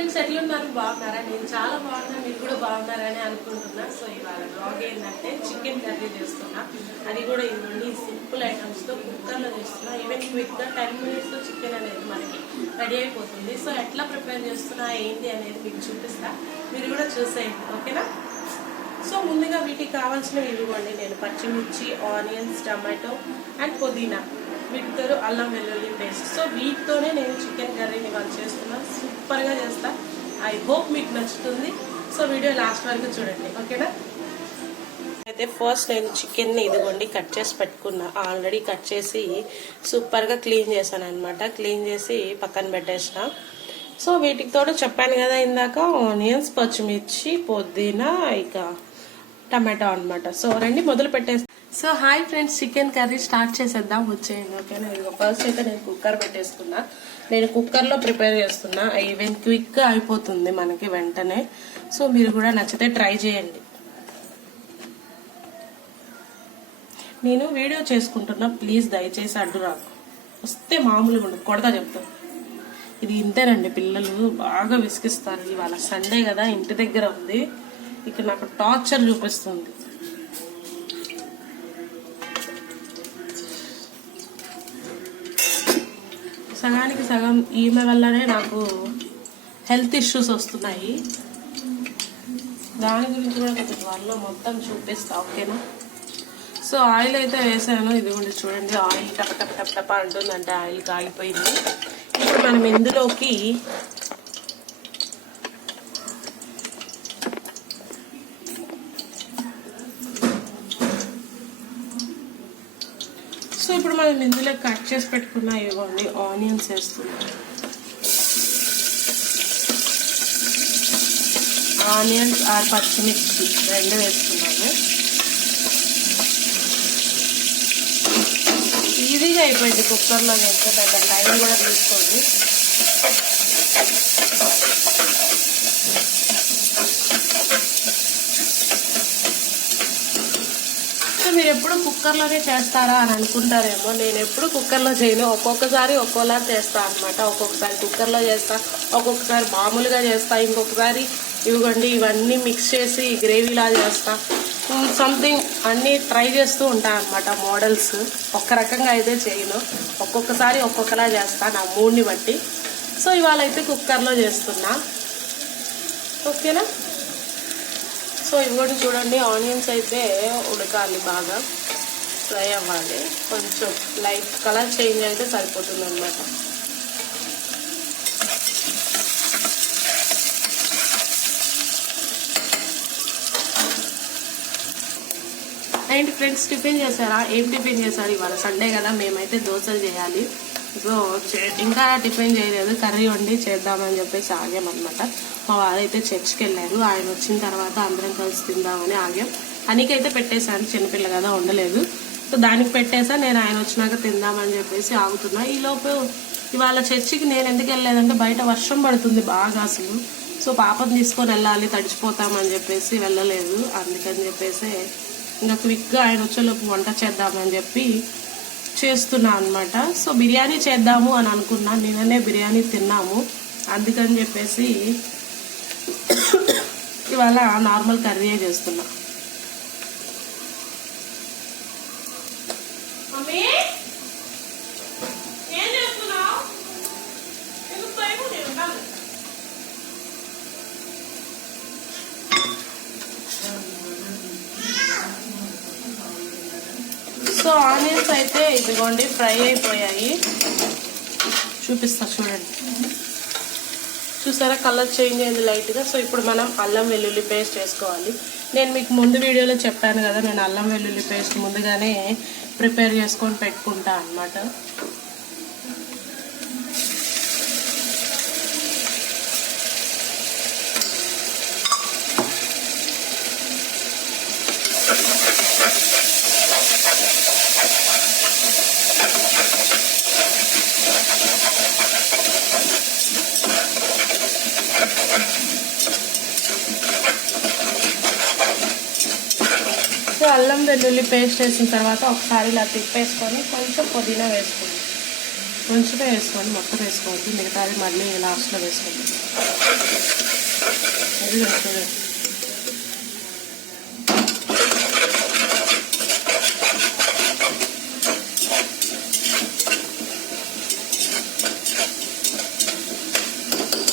Friends ఎట్లున్నారు బాగున్నారా? నేను చాలా బాగున్నా మీరు కూడా బాగున్నారని అనుకుంటున్నా. సో ఇవాళ బ్లాగ్ ఏంటంటే చికెన్ కర్రీ చేస్తున్నా. అది కూడా ఇవన్నీ సింపుల్ ఐటమ్స్తో కుక్కర్లో చేస్తున్నా. ఈవెన్ క్విక్గా టెన్ మినిట్స్లో చికెన్ అనేది మనకి రెడీ అయిపోతుంది. సో ఎట్లా ప్రిపేర్ చేస్తున్నా ఏంటి అనేది మీకు చూపిస్తా. మీరు కూడా చూసేయండి ఓకేనా? సో ముందుగా వీటికి కావాల్సినవి ఇవ్వండి. నేను పచ్చిమిర్చి ఆనియన్స్ టమాటో అండ్ పుదీనా. వీటితో అల్లం వెల్లుల్లి పేస్ట్. సో వీటితోనే నేను చికెన్ కర్రీని వాళ్ళు చేస్తున్నా. సూపర్గా చేస్తా. ఐ హోప్ మీకు నచ్చుతుంది. సో వీడియో లాస్ట్ వరకు చూడండి. ఓకేనా? అయితే ఫస్ట్ నేను చికెన్ని ఇదిగోండి కట్ చేసి పెట్టుకున్నా. ఆల్రెడీ కట్ చేసి సూపర్గా క్లీన్ చేశాను అనమాట క్లీన్ చేసి పక్కన పెట్టేసిన. సో వీటికి తోడు చెప్పాను కదా ఇందాక ఆనియన్స్ పచ్చిమిర్చి పుదీనా ఇక టమాటో అన్నమాట. సో రండి మొదలు పెట్టేసి so hi friends chicken curry start చేసేద్దాం. వచ్చేయండి ఓకేనా? ఇదిగో ఫస్ట్ అయితే నేను కుక్కర్ పెట్టేసుకున్నా. నేను కుక్కర్లో ప్రిపేర్ చేస్తున్నా. ఈవెన్ క్విక్గా అయిపోతుంది మనకి వెంటనే. సో మీరు కూడా నచ్చితే ట్రై చేయండి. నేను వీడియో చేసుకుంటున్నా. ప్లీజ్ దయచేసి అడ్డు రాకు. వస్తే మామూలుగా ఉండదు. కొడతా చెప్తా. ఇది ఇంతేనండి. పిల్లలు బాగా విసిగిస్తారు. ఇవాళ సండే కదా ఇంటి దగ్గర ఉంది. ఇక నాకు టార్చర్ చూపిస్తుంది. సగానికి సగం ఈమె వల్లనే నాకు హెల్త్ ఇష్యూస్ వస్తున్నాయి. దాని గురించి కూడా కొంచెం వాళ్ళు మొత్తం చూపిస్తా ఓకేనా? సో ఆయిల్ అయితే వేసాను. ఇది కూడా చూడండి ఆయిల్ టప టప టప టప అంటుందంటే ఆయిల్ కాగిపోయింది. ఇప్పుడు మనం ఇందులోకి ఇప్పుడు మనం ఇందులో కట్ చేసి పెట్టుకున్న ఇవ్వండి ఆనియన్స్ వేస్తున్నాం. ఆనియన్స్ ఆర్ పచ్చిమిర్చి రెండు వేస్తున్నాము ఈజీగా అయిపోయింది కుక్కర్లో చేస్తే పెద్ద టైం కూడా తీసుకోండి సో మీరు ఎప్పుడు కుక్కర్లోనే చేస్తారా అని అనుకుంటారేమో. నేను ఎప్పుడు కుక్కర్లో చేయను. ఒక్కొక్కసారి ఒక్కోలా చేస్తా అనమాట ఒక్కొక్కసారి కుక్కర్లో చేస్తా ఒక్కొక్కసారి మామూలుగా చేస్తా ఇంకొకసారి ఇవ్వండి ఇవన్నీ మిక్స్ చేసి గ్రేవీలా చేస్తా. సంథింగ్ అన్నీ ట్రై చేస్తూ ఉంటాను అనమాట మోడల్స్ ఒక్క రకంగా అయితే చేయను. ఒక్కొక్కసారి ఒక్కొక్కలా చేస్తా నా మూడ్ని బట్టి. సో ఇవాళ అయితే కుక్కర్లో చేస్తున్నా. ఓకేనా? సో ఇవ్వండి చూడండి ఆనియన్స్ అయితే ఉడకాలి బాగా. ఫ్రై అవ్వాలి. కొంచెం లైట్ కలర్ చేంజ్ అయితే సరిపోతుంది అనమాట అండ్ ఫ్రెండ్స్ టిఫిన్ చేశారా? ఏం టిఫిన్ చేశారు ఇవాళ? సండే కదా మేమైతే దోశలు చేయాలి. సో ఇంకా టిఫిన్ చేయలేదు. కర్రీ వండి చేద్దామని చెప్పేసి ఆగామన్నమాట మా వారైతే చర్చ్కి వెళ్ళారు. ఆయన వచ్చిన తర్వాత అందరం కలిసి తిందామని ఆగాం. అనికైతే పెట్టేశాను. చిన్నపిల్ల కదా ఉండలేదు సో దానికి పెట్టేసా నేను ఆయన వచ్చినాక తిందామని చెప్పేసి ఆగుతున్నా. ఈలోపు ఇవాళ చర్చికి నేను ఎందుకు వెళ్ళలేదంటే బయట వర్షం పడుతుంది బాగా అసలు. సో పాపను తీసుకొని వెళ్ళాలి తడిచిపోతామని చెప్పేసి వెళ్ళలేదు. అందుకని చెప్పేసి ఇంకా క్విక్గా ఆయన వచ్చేలోపు వంట చేద్దామని చెప్పి చేస్తున్నా అనమాట సో బిర్యానీ చేద్దాము అని అనుకున్నా. నిన్ననే బిర్యానీ తిన్నాము. అందుకని చెప్పేసి ఇవాళ నార్మల్ కర్రీయే చేస్తున్నా. మమ్మీ? ఏం చేస్తున్నావు? ఎందుకు భయం నేను సో ఆనియన్స్ అయితే ఇదిగోండి ఫ్రై అయిపోయాయి. చూపిస్తా చూడండి. చూసారా కలర్ చేంజ్ అయింది లైట్గా. సో ఇప్పుడు మనం అల్లం వెల్లుల్లి పేస్ట్ వేసుకోవాలి నేను మీకు ముందు వీడియోలో చెప్పాను కదా నేను అల్లం వెల్లుల్లి పేస్ట్ ముందుగానే ప్రిపేర్ చేసుకొని పెట్టుకుంటా అనమాట అల్లం వెల్లుల్లి పేస్ట్ వేసిన తర్వాత ఒకసారి ఇలా తిప్పేసుకొని కొంచెం పుదీనా వేసుకోండి. కొంచెమే వేసుకోండి మొత్తం వేసుకోవద్దు. మిగతాది మళ్ళీ లాస్ట్లో వేసుకోండి. అది వేసుకోండి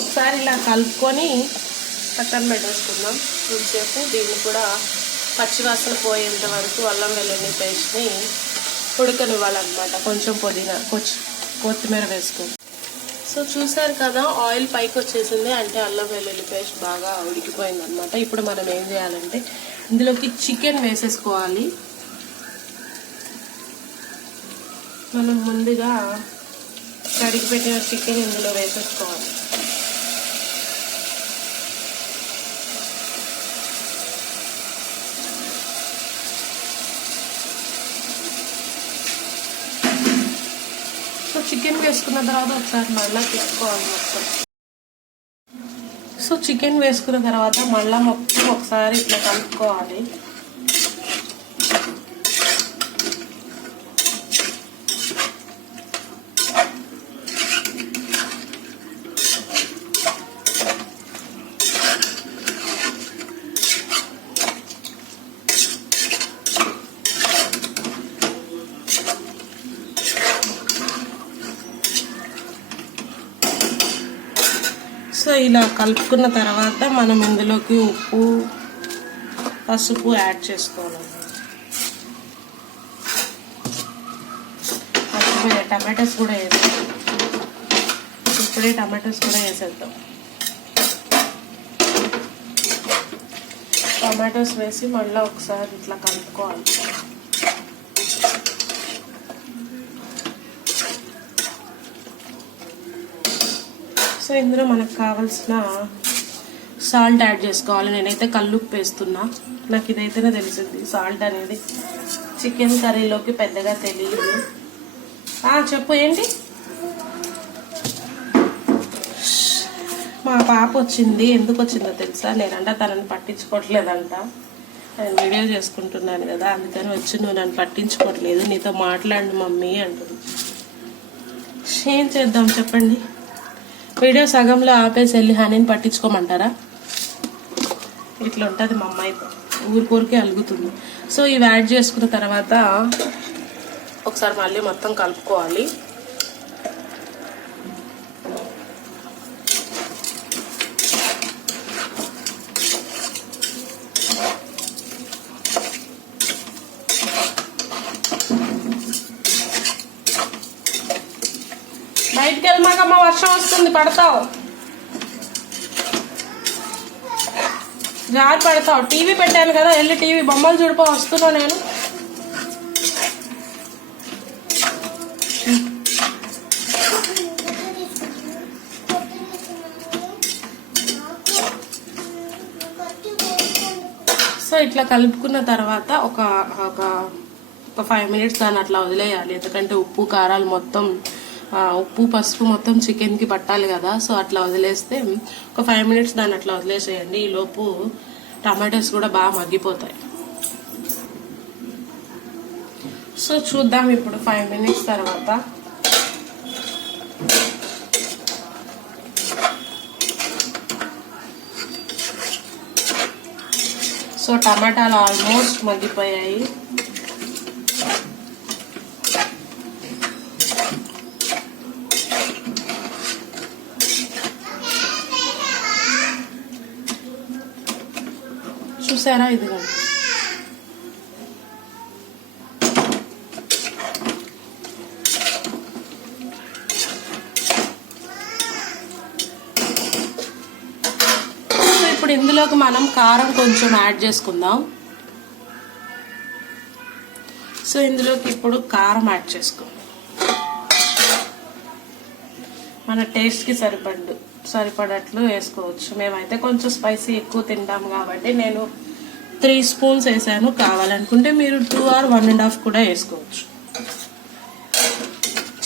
ఒకసారి ఇలా కలుపుకొని పక్కన పెట్టేసుకుందాం. కొంచెంసేపు దీన్ని కూడా పచ్చివాసన పోయేంత వరకు అల్లం వెల్లుల్లి పేస్ట్ని ఉడకనివ్వాలన్నమాట. కొంచెం పుదీనా కొంచెం కొత్తిమీర వేసుకొని సో చూసారు కదా ఆయిల్ పైకి వచ్చేసింది అంటే అల్లం వెల్లుల్లి పేస్ట్ బాగా ఉడికిపోయింది అనమాట ఇప్పుడు మనం ఏం చేయాలంటే ఇందులోకి చికెన్ వేసేసుకోవాలి. మనం ముందుగా కడిగి పెట్టిన చికెన్ ఇందులో వేసేసుకోవాలి సో చికెన్ వేసుకున్న తర్వాత ఒకసారి మళ్ళీ తిప్పుకోవాలి మొత్తం సో చికెన్ వేసుకున్న తర్వాత మళ్ళీ మొత్తం ఒకసారి ఇట్లా కలుపుకోవాలి సో ఇలా కలుపుకున్న తర్వాత మనం ఇందులోకి ఉప్పు పసుపు యాడ్ చేసుకోవాలి. పసుపు టమాటోస్ కూడా వేసేద్దాం. ఇప్పుడే టమాటోస్ కూడా వేసేద్దాం. టమాటోస్ వేసి మళ్ళీ ఒకసారి ఇట్లా కలుపుకోవాలి. సో ఇందులో మనకు కావాల్సిన సాల్ట్ యాడ్ చేసుకోవాలి. నేనైతే కల్లుప్పు వేస్తున్నా. నాకు ఇదైతేనే తెలిసింది. సాల్ట్ అనేది చికెన్ కర్రీలోకి పెద్దగా తెలియదు చెప్పు ఏంటి? మా పాప వచ్చింది. ఎందుకు వచ్చిందో తెలుసా? నేనంట తనని పట్టించుకోవట్లేదంట. నేను వీడియో చేసుకుంటున్నాను కదా. అందుకని వచ్చి నువ్వు నన్ను పట్టించుకోవట్లేదు. నీతో మాట్లాడు మమ్మీ అంటుంది. ఏం చేద్దాం చెప్పండి? వీడియో సగంలో ఆపేసి వెళ్ళి హనీని పట్టించుకోమంటారా? ఇట్లా ఉంటుంది మా అమ్మాయితో ఊరికూరికే అలుగుతుంది. సో ఇవి యాడ్ చేసుకున్న తర్వాత ఒకసారి మళ్ళీ మొత్తం కలుపుకోవాలి. బయటికి వెళ్ళమాకమ్మ వర్షం వస్తుంది పడతావు. జారి పడతావు. టీవీ పెట్టాను కదా వెళ్ళి టీవీ బొమ్మలు చూడిపో వస్తున్నా నేను. సో ఇట్లా కలుపుకున్న తర్వాత ఒక ఒక ఒక ఫైవ్ మినిట్స్ దాన్ని అట్లా వదిలేయాలి. ఎందుకంటే ఉప్పు కారాలు మొత్తం ఉప్పు పసుపు మొత్తం చికెన్కి పట్టాలి కదా సో అట్లా వదిలేస్తే ఒక ఫైవ్ మినిట్స్ దాన్ని అట్లా వదిలేసేయండి. ఈ లోపు టమాటోస్ కూడా బాగా మగ్గిపోతాయి. సో చూద్దాం ఇప్పుడు ఫైవ్ మినిట్స్ తర్వాత. సో టమాటాలు ఆల్మోస్ట్ మగ్గిపోయాయి. చూసారా ఇదిగో సో ఇప్పుడు ఇందులోకి మనం కారం కొంచెం యాడ్ చేసుకుందాం. సో ఇందులోకి ఇప్పుడు కారం యాడ్ చేసుకుందాం. మన టేస్ట్కి సరిపడ్డు సరిపడట్లు వేసుకోవచ్చు. మేమైతే కొంచెం స్పైసీ ఎక్కువ తింటాం కాబట్టి నేను త్రీ స్పూన్స్ వేసాను. కావాలనుకుంటే మీరు two or one and half కూడా వేసుకోవచ్చు.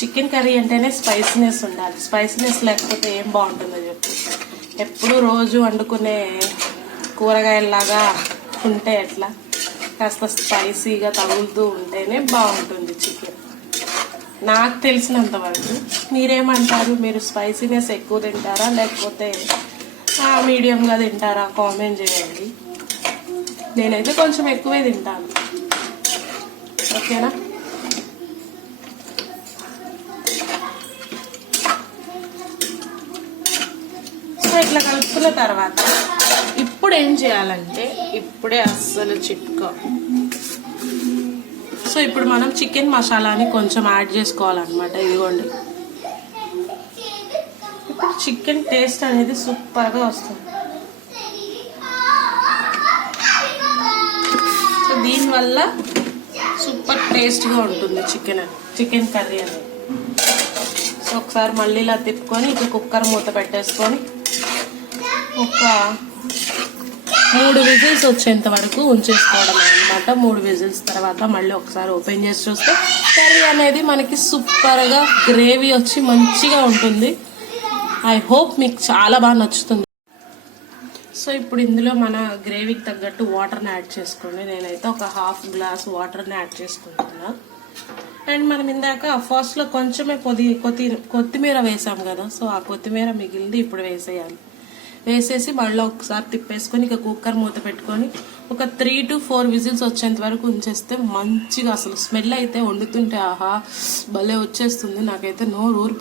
చికెన్ కర్రీ అంటేనే స్పైసీనెస్ ఉండాలి. స్పైసీనెస్ లేకపోతే ఏం బాగుంటుందో చెప్పు. ఎప్పుడు రోజు వండుకునే కూరగాయల్లాగా ఉంటే ఎట్లా? కాస్త స్పైసీగా తగులుతూ ఉంటేనే బాగుంటుంది చికెన్. నాకు తెలిసినంత వరకు మీరేమంటారు? మీరు స్పైసీనెస్ ఎక్కువ తింటారా? లేకపోతే మీడియంగా తింటారా? కామెంట్ చేయండి. నేనైతే కొంచెం ఎక్కువే తింటాను. ఓకేనా? సో ఇట్లా కలుపుకున్న తర్వాత ఇప్పుడు ఏం చేయాలంటే ఇప్పుడే అస్సలు చిట్కో. సో ఇప్పుడు మనం చికెన్ మసాలాని కొంచెం యాడ్ చేసుకోవాలన్నమాట ఇదిగోండి. ఇప్పుడు చికెన్ టేస్ట్ అనేది సూపర్గా వస్తుంది. దీనివల్ల సూపర్ టేస్ట్గా ఉంటుంది చికెన్. చికెన్ కర్రీ అనేది. సో ఒకసారి మళ్ళీ ఇలా తిప్పుకొని ఇక కుక్కర్ మూత పెట్టేసుకొని ఒక మూడు విజిల్స్ వచ్చేంత వరకు ఉంచేసుకోవడం అనమాట మూడు విజిల్స్ తర్వాత మళ్ళీ ఒకసారి ఓపెన్ చేసి చూస్తే కర్రీ అనేది మనకి సూపర్గా గ్రేవీ వచ్చి మంచిగా ఉంటుంది. ఐ హోప్ మీకు చాలా బాగా నచ్చుతుంది. సో ఇప్పుడు ఇందులో మన గ్రేవీకి తగ్గట్టు వాటర్ని యాడ్ చేసుకోండి. నేనైతే ఒక హాఫ్ గ్లాస్ వాటర్ని యాడ్ చేసుకుంటున్నా. అండ్ మనం ఇందాక ఫస్ట్లో కొంచెమే పొది కొత్తి కొత్తిమీర వేసాం కదా సో ఆ కొత్తిమీర మిగిలింది ఇప్పుడు వేసేయాలి. వేసేసి మళ్ళీ ఒకసారి తిప్పేసుకొని ఇక కుక్కర్ మూత పెట్టుకొని ఒక త్రీ టు ఫోర్ విజిల్స్ వచ్చేంత వరకు ఉంచేస్తే మంచిగా అసలు స్మెల్ అయితే వండుతుంటే ఆహా భలే వచ్చేస్తుంది. నాకైతే నోరు ఊరి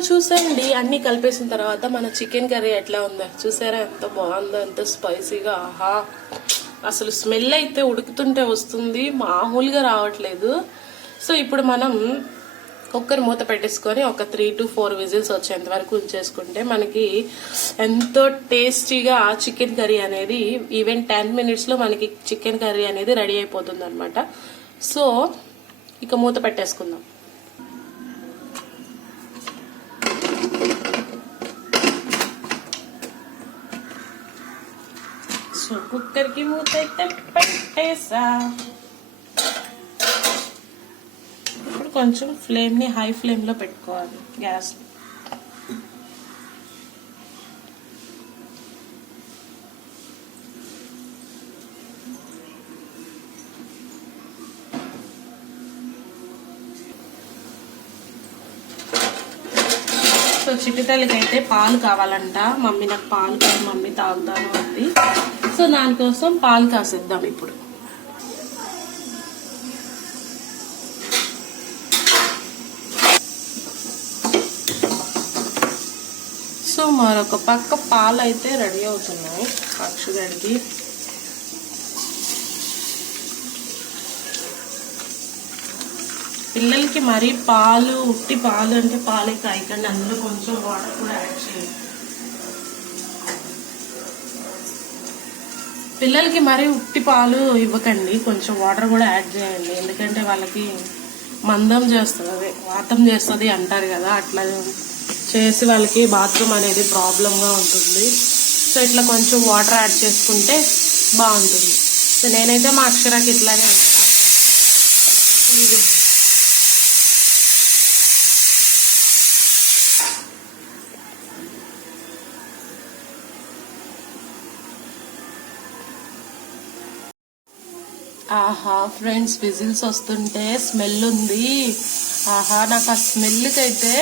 చూసండి అన్నీ అన్ని కలిపేసిన తర్వాత మన చికెన్ కర్రీ ఎట్లా ఉందో. చూసారా ఎంత బాగుందో ఎంత స్పైసీగా. ఆహా. అసలు స్మెల్ అయితే ఉడుకుతుంటే వస్తుంది. మామూలుగా రావట్లేదు. సో ఇప్పుడు మనం కుక్కర్ మూత పెట్టేసుకొని ఒక త్రీ టు ఫోర్ విజిల్స్ వచ్చేంత వరకు ఉంచేసుకుంటే మనకి ఎంతో టేస్టీగా చికెన్ కర్రీ అనేది ఈవెన్ టెన్ మినిట్స్లో మనకి చికెన్ కర్రీ అనేది రెడీ అయిపోతుంది అనమాట సో ఇక మూత పెట్టేసుకుందాం. Y మూత పెట్టేసా ఇప్పుడు కొంచెం ఫ్లేమ్ని హై ఫ్లేమ్లో పెట్టుకోవాలి గ్యాస్ సో చిట్టితల్లికి అయితే పాలు కావాలంట. మమ్మీ నాకు పాలు కావాలి మమ్మీ తాగుతాను అంది. సో దానికోసం పాలు కాసేద్దాం ఇప్పుడు. సో మరొక పక్క పాలు అయితే రెడీ అవుతున్నాయి. పక్షుగడికి పిల్లలకి మరీ పాలు ఉట్టి పాలు అంటే పాలు కాయకండి. అందులో కొంచెం వాటర్ కూడా యాడ్ చేయాలి పిల్లలకి మరీ ఉట్టి పాలు ఇవ్వకండి. కొంచెం వాటర్ కూడా యాడ్ చేయండి. ఎందుకంటే వాళ్ళకి మందం చేస్తుంది అదే వాతం చేస్తుంది అంటారు కదా అట్లా చేసి వాళ్ళకి బాత్రూమ్ అనేది ప్రాబ్లంగా ఉంటుంది. సో ఇట్లా కొంచెం వాటర్ యాడ్ చేసుకుంటే బాగుంటుంది. సో నేనైతే మా అక్షరాకి ఇట్లానే ఇస్తాను ఆహా ఫ్రెండ్స్ విజిల్స్ వస్తుంటే స్మెల్ ఉంది. ఆహా నాకు ఆ స్మెల్కి అయితే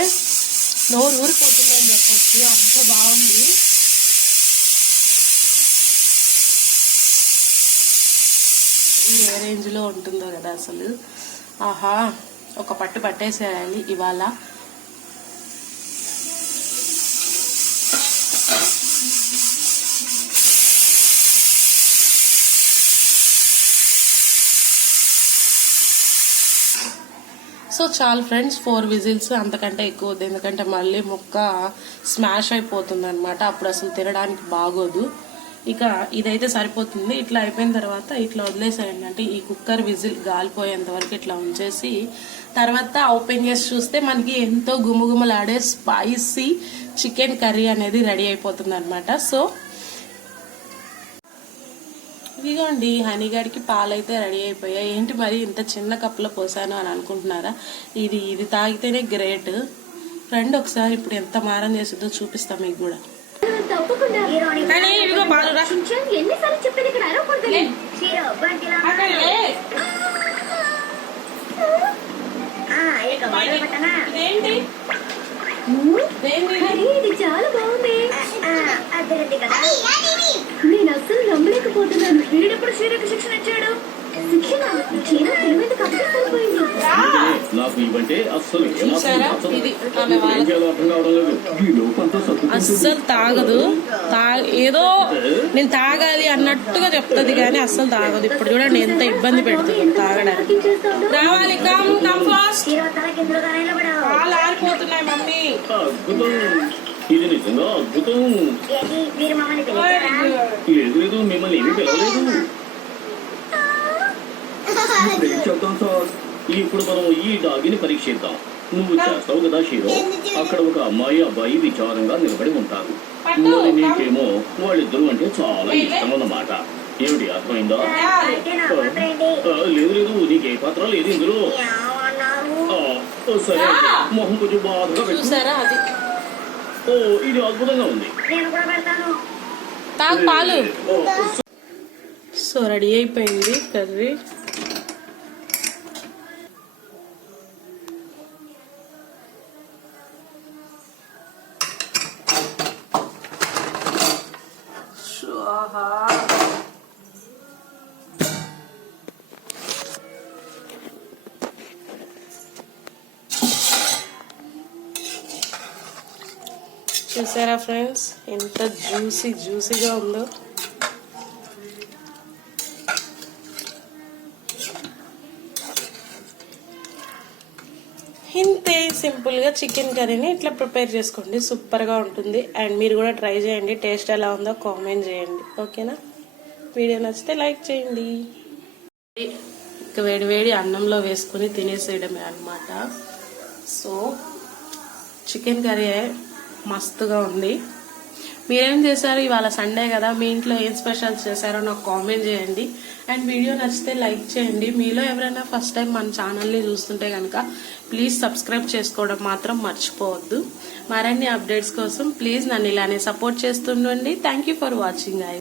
నోరు ఊరిపోతుందని చెప్పొచ్చు. అంత బాగుంది. ఏ రేంజ్లో ఉంటుందో కదా అసలు. ఆహా ఒక పట్టు పట్టేసేయాలి ఇవాళ. సో చాలు ఫ్రెండ్స్ ఫోర్ విజిల్స్ అంతకంటే ఎక్కువ వద్దు. ఎందుకంటే మళ్ళీ ముక్క స్మాష్ అయిపోతుంది అనమాట అప్పుడు అసలు తినడానికి బాగోదు. ఇక ఇదైతే సరిపోతుంది. ఇట్లా అయిపోయిన తర్వాత ఇట్లా వదిలేసేయండి. అంటే ఈ కుక్కర్ విజిల్ గాలిపోయేంత వరకు ఇట్లా ఉంచేసి తర్వాత ఓపెన్ చేసి చూస్తే మనకి ఎంతో గుమగుమలాడే స్పైసీ చికెన్ కర్రీ అనేది రెడీ అయిపోతుంది అనమాట సో ఇదిగోండి హనీగాడికి పాలైతే రెడీ అయిపోయాయి ఏంటి మరి ఇంత చిన్న కప్పులో పోసాను అని అనుకుంటున్నారా? ఇది ఇది తాగితేనే గ్రేట్. ఫ్రెండ్ ఒకసారి ఇప్పుడు ఎంత మారం చేసిందో చూపిస్తాం మీకు కూడా. చాలా బాగుంది. నేను అస్సలు నమ్మలేకపోతున్నాను. వీడెప్పుడు శిక్షణ ఇచ్చాడు? శిక్షణ? చీర తెలివైంది కాబట్టి సరిపోయింది నాకు ఇవంటే అస్సలు తాగదు. తా ఏదో నేను తాగాలి అన్నట్టుగా చెప్తుంది కానీ అస్సలు తాగదు. ఇప్పుడు చూడండి ఎంత ఇబ్బంది పెడుతుంది తాగడానికి. రావాలి. Come come fast. ఆరిపోతున్నాయి మమ్మీ. అద్భుతం ఇది నిజంగా అద్భుతం. లేదు లేదు మిమ్మల్ని ఏమీ పిలవలేదు. ఏం చెప్తాం సార్? ఇప్పుడు మనం ఈ డాగిని పరీక్షిద్దాం. నువ్వు చేస్తావు కదా షీరో అక్కడ ఒక అమ్మాయి అబ్బాయి విచారంగా నిలబడి ఉంటారు. మరి నీకేమో వాళ్ళిద్దరూ అంటే చాలా ఇష్టం అన్నమాట. ఏమిటి అర్థమైందా? లేదు లేదు నీకే పాత్ర లేదు ఇందులో. సరే మొహం కొంచెం బాధగా పెట్టు. ఓ ఇది అద్భుతంగా ఉంది నేను కూడా పెడతాను తాగు. పాలు సో రెడీ అయిపోయింది కర్రీ. చూసారా ఫ్రెండ్స్? ఎంత జ్యూసీ జ్యూసీగా ఉందో. ఇంతే సింపుల్గా చికెన్ కర్రీని ఇట్లా ప్రిపేర్ చేసుకోండి. సూపర్గా ఉంటుంది. అండ్ మీరు కూడా ట్రై చేయండి. టేస్ట్ ఎలా ఉందో కామెంట్ చేయండి. ఓకేనా? వీడియో నచ్చితే లైక్ చేయండి. ఇక వేడి వేడి అన్నంలో వేసుకొని తినేసేయడమే అనమాట సో చికెన్ కర్రీ మస్తుగా ఉంది. మీరేం చేశారు? ఇవాళ సండే కదా. మీ ఇంట్లో ఏం స్పెషల్స్ చేశారో నాకు కామెంట్ చేయండి. అండ్ వీడియో నచ్చితే లైక్ చేయండి. మీలో ఎవరైనా ఫస్ట్ టైం మన ఛానల్ని చూస్తుంటే కనుక ప్లీజ్ సబ్స్క్రైబ్ చేసుకోవడం మాత్రం మర్చిపోవద్దు. మరిన్ని అప్డేట్స్ కోసం ప్లీజ్ నన్ను ఇలానే support చేస్తుండండి. Thank you for watching I